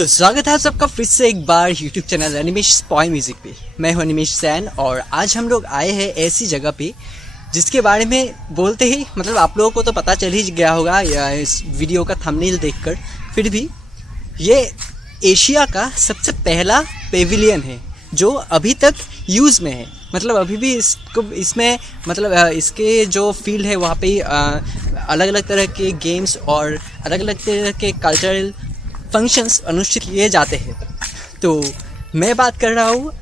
तो स्वागत है आप सबका फिर से एक बार YouTube चैनल एनिमेश स्पॉय म्यूजिक पे। मैं हूं अनिमेश सैन और आज हम लोग आए हैं ऐसी जगह पे जिसके बारे में बोलते ही मतलब आप लोगों को तो पता चल ही गया होगा या इस वीडियो का थंबनेल देखकर। फिर भी ये एशिया का सबसे पहला पेविलियन है जो अभी तक यूज़ में है। मतलब अभी भी इसमें मतलब इसके जो फील्ड है वहाँ पे अलग अलग तरह के गेम्स और अलग अलग तरह के कल्चरल फंक्शंस अनुष्ठित किए जाते हैं। तो मैं बात कर रहा हूँ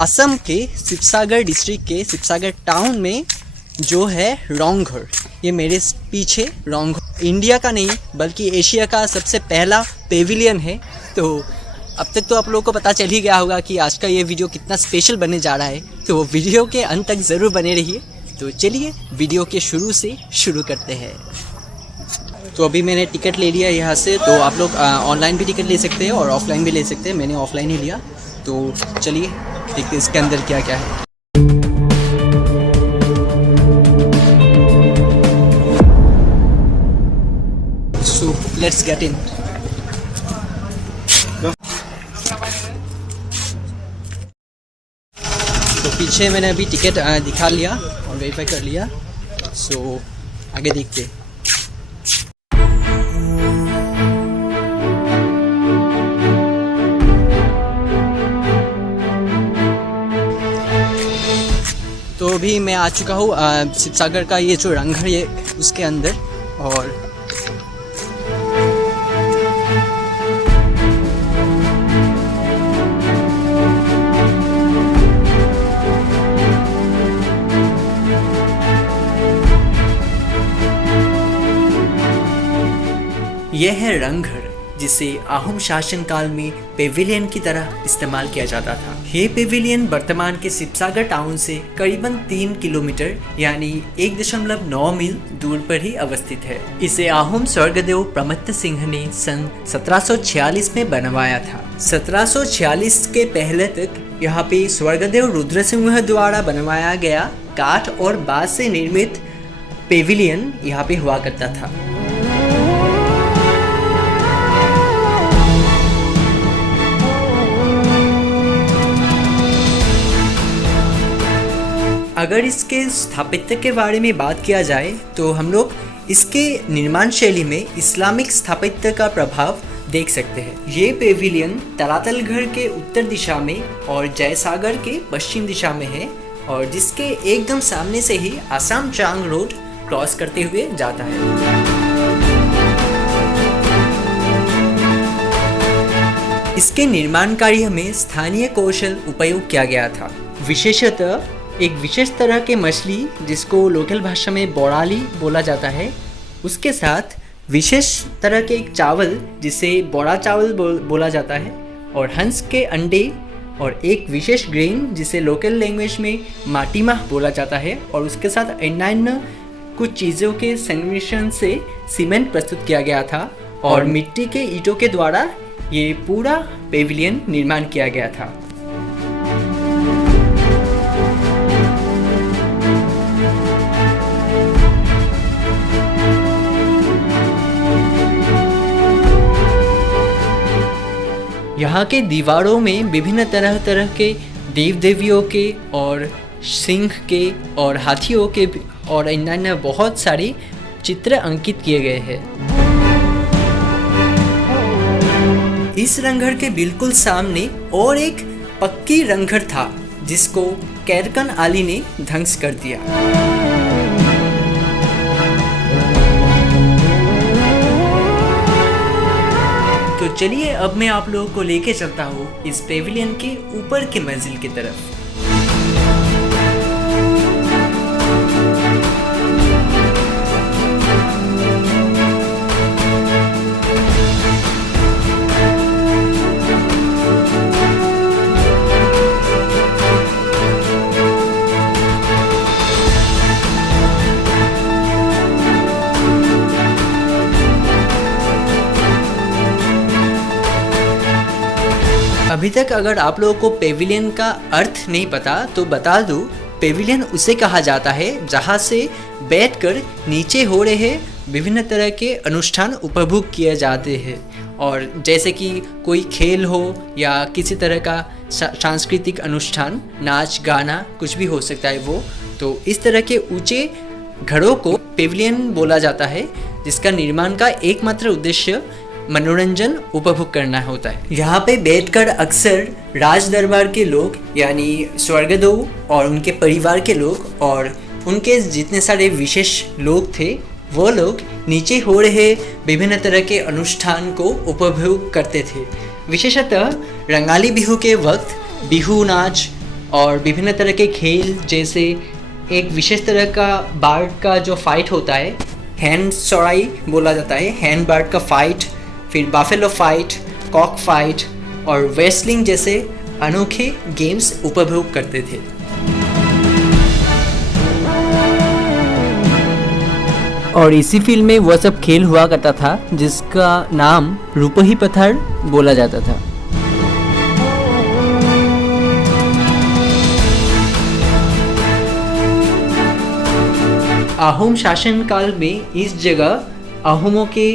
असम के शिवसागर डिस्ट्रिक्ट के शिवसागर टाउन में जो है रॉन्घर। ये मेरे पीछे रॉन्घर इंडिया का नहीं बल्कि एशिया का सबसे पहला पेविलियन है। तो अब तक तो आप लोगों को पता चल ही गया होगा कि आज का ये वीडियो कितना स्पेशल बनने जा रहा है। तो वीडियो के अंत तक ज़रूर बने रहिए। तो चलिए वीडियो के शुरू से शुरू करते हैं। तो अभी मैंने टिकट ले लिया यहाँ से। तो आप लोग ऑनलाइन भी टिकट ले सकते हैं और ऑफलाइन भी ले सकते हैं। मैंने ऑफलाइन ही लिया। तो चलिए देखते हैं इसके अंदर क्या क्या है। So let's get in. तो पीछे मैंने अभी टिकट दिखा लिया और वेरीफाई कर लिया। सो आगे देखते हैं। तो अभी मैं आ चुका हूँ शिवसागर का ये जो रंगघर ये उसके अंदर। और यह है रंगघर जिसे आहूम शासनकाल में पेविलियन की तरह इस्तेमाल किया जाता था। ये पेविलियन वर्तमान के शिवसागर टाउन से करीबन 3 किलोमीटर यानी 1.9 मील दूर पर ही अवस्थित है। इसे आहूम स्वर्गदेव प्रमत्त सिंह ने सन 1746 में बनवाया था। 1746 के पहले तक यहाँ पे स्वर्गदेव रुद्र सिंह द्वारा बनवाया गया काठ और बांस से निर्मित पेविलियन यहाँ पे हुआ करता था। अगर इसके स्थापत्य के बारे में बात किया जाए तो हम लोग इसके निर्माण शैली में इस्लामिक स्थापत्य का प्रभाव देख सकते हैं। ये पेविलियन तलातल घर के उत्तर दिशा में और जयसागर के पश्चिम दिशा में है और जिसके एकदम सामने से ही आसाम चांग रोड क्रॉस करते हुए जाता है। इसके निर्माण कार्य में स्थानीय कौशल उपयोग किया गया था। विशेषतः एक विशेष तरह के मछली जिसको लोकल भाषा में बोराली बोला जाता है, उसके साथ विशेष तरह के एक चावल जिसे बोरा चावल बोला जाता है और हंस के अंडे और एक विशेष ग्रेन जिसे लोकल लैंग्वेज में माटीमा बोला जाता है और उसके साथ अन्य कुछ चीज़ों के संमिश्रण से सीमेंट प्रस्तुत किया गया था और मिट्टी के ईंटों के द्वारा ये पूरा पेविलियन निर्माण किया गया था। यहाँ के दीवारों में विभिन्न तरह तरह के देव देवियों के और सिंह के और हाथियों के और अन्य बहुत सारे चित्र अंकित किए गए हैं। इस रंगघर के बिल्कुल सामने और एक पक्की रंगघर था जिसको कैरकन आली ने ध्वंस कर दिया। तो चलिए अब मैं आप लोगों को लेके चलता हूँ इस पेविलियन के ऊपर के मंजिल की तरफ। अभी तक अगर आप लोगों को पेविलियन का अर्थ नहीं पता तो बता दूं, पेविलियन उसे कहा जाता है जहां से बैठकर नीचे हो रहे विभिन्न तरह के अनुष्ठान उपभोग किए जाते हैं और जैसे कि कोई खेल हो या किसी तरह का सांस्कृतिक अनुष्ठान, नाच गाना कुछ भी हो सकता है वो। तो इस तरह के ऊंचे घरों को पेविलियन बोला जाता है, जिसका निर्माण का एकमात्र उद्देश्य मनोरंजन उपभोग करना होता है। यहाँ पे बैठकर अक्सर राज दरबार के लोग यानी स्वर्गदेव और उनके परिवार के लोग और उनके जितने सारे विशेष लोग थे वो लोग नीचे हो रहे विभिन्न तरह के अनुष्ठान को उपभोग करते थे। विशेषतः रंगाली बिहू के वक्त बिहू नाच और विभिन्न तरह के खेल, जैसे एक विशेष तरह का बार्ड का जो फाइट होता है, हैंड सौराई बोला जाता है, हैंड बार्ड का फाइट, फिर बाफेलो फाइट, कॉक फाइट और रेसलिंग जैसे अनोखे गेम्स उपभोग करते थे। और इसी फील्ड में वह सब खेल हुआ करता था जिसका नाम रुपही पत्थर बोला जाता था। अहोम शासन काल में इस जगह अहोमों के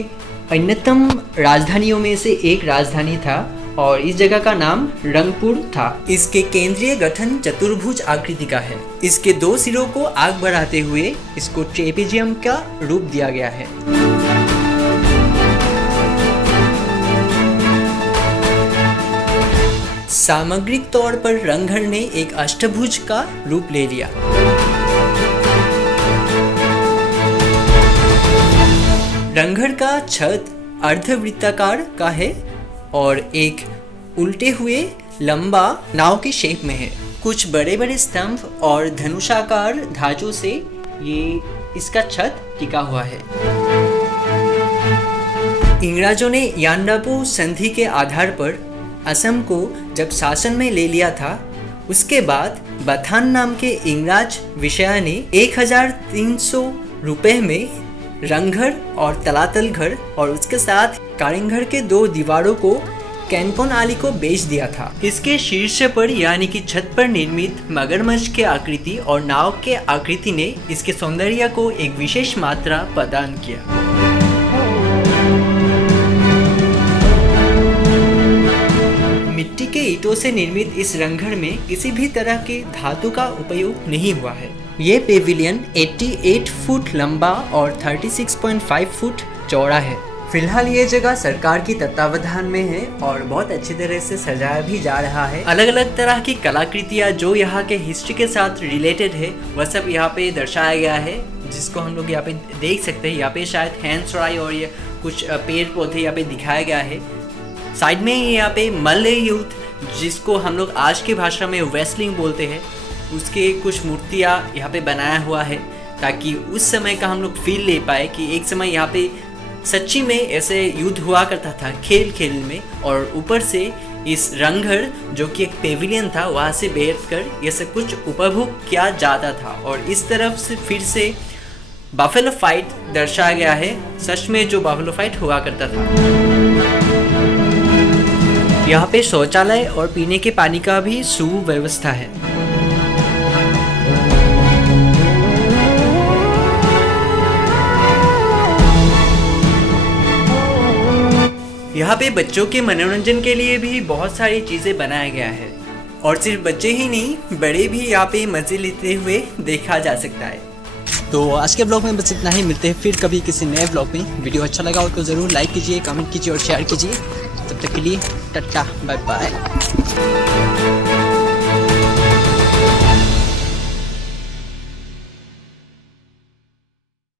अन्यतम राजधानियों में से एक राजधानी था और इस जगह का नाम रंगपुर था। इसके केंद्रीय गठन चतुर्भुज आकृति का है। इसके दो सिरों को आग बढ़ाते हुए इसको ट्रेपेजियम का रूप दिया गया है। सामग्रिक तौर पर रंगघर ने एक अष्टभुज का रूप ले लिया। रंगघर का छत अर्धवृत्ताकार का है और एक उल्टे हुए लंबा नाव के शेप में है। कुछ बड़े बड़े स्तंभ और धनुषाकार धाजों से ये इसका छत टिका हुआ है। इंग्रजों ने यान्डाबू संधि के आधार पर असम को जब शासन में ले लिया था, उसके बाद बथान नाम के इंग्रज विषया ने 1300 रुपए में रंगघर और तलातल घर और उसके साथ कारिंगघर के 2 दीवारों को कैनपोन आली को बेच दिया था। इसके शीर्ष पर यानी कि छत पर निर्मित मगरमच्छ के आकृति और नाव के आकृति ने इसके सौंदर्य को एक विशेष मात्रा प्रदान किया। मिट्टी के ईंटों से निर्मित इस रंगघर में किसी भी तरह के धातु का उपयोग नहीं हुआ है। ये पेविलियन 88 फुट लंबा और 36.5 फुट चौड़ा है। फिलहाल ये जगह सरकार की तत्वावधान में है और बहुत अच्छी तरह से सजाया भी जा रहा है। अलग अलग तरह की कलाकृतियाँ जो यहाँ के हिस्ट्री के साथ रिलेटेड है वह सब यहाँ पे दर्शाया गया है, जिसको हम लोग यहाँ पे देख सकते हैं। यहाँ पे शायद हैंड सौराई और ये कुछ पेड़ पौधे यहाँ पे दिखाया गया है। साइड में यहाँ पे मल्ल युद्ध, जिसको हम लोग आज की भाषा में रेसलिंग बोलते हैं, उसके कुछ मूर्तियाँ यहाँ पे बनाया हुआ है ताकि उस समय का हम लोग फील ले पाए कि एक समय यहाँ पे सच्ची में ऐसे युद्ध हुआ करता था खेल खेल में। और ऊपर से इस रंगघर जो कि एक पेविलियन था वहाँ से बैठकर ये सब कुछ उपभोग किया जाता था। और इस तरफ से फिर से बफेलो फाइट दर्शाया गया है, सच में जो बफेलो फाइट हुआ करता था। यहाँ पे शौचालय और पीने के पानी का भी सुव्यवस्था है। यहाँ पे बच्चों के मनोरंजन के लिए भी बहुत सारी चीज़ें बनाया गया है और सिर्फ बच्चे ही नहीं बड़े भी यहाँ पे मज़े लेते हुए देखा जा सकता है। तो आज के ब्लॉग में बस इतना ही। मिलते हैं फिर कभी किसी नए ब्लॉग में। वीडियो अच्छा लगा हो तो ज़रूर लाइक कीजिए, कमेंट कीजिए और शेयर कीजिए। तब तक के लिए टाटा बाय बाय।